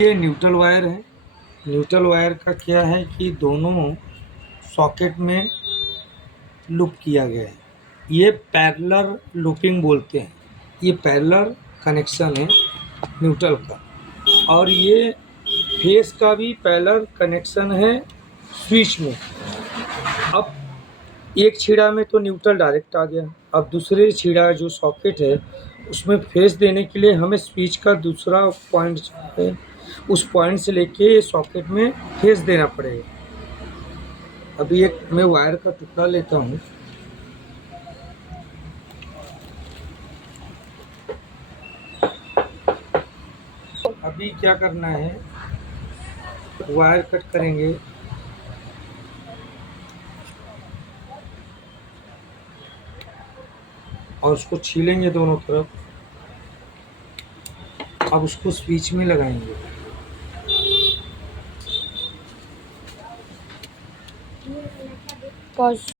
ये neutral wire है। Neutral wire का क्या है कि दोनों सॉकेट में लूप किया गया है। ये पैरेलल लूपिंग बोलते हैं। ये पैरेलल कनेक्शन है न्यूट्रल का, और ये फेस का भी पैरेलल कनेक्शन है स्विच में। अब एक छीड़ा में तो न्यूट्रल डायरेक्ट आ गया, अब दूसरे छीड़ा जो सॉकेट है उसमें फेस देने के लिए हमें स्विच का दूसरा पॉइंट है, उस पॉइंट से लेके सॉकेट में फेस देना पड़ेगा। अभी एक मैं वायर का टुकड़ा लेता हूँ। अभी क्या करना है, वायर कट करेंगे। और उसको छीलेंगे दोनों तरफ। अब उसको स्विच में लगाएंगे। पॉज।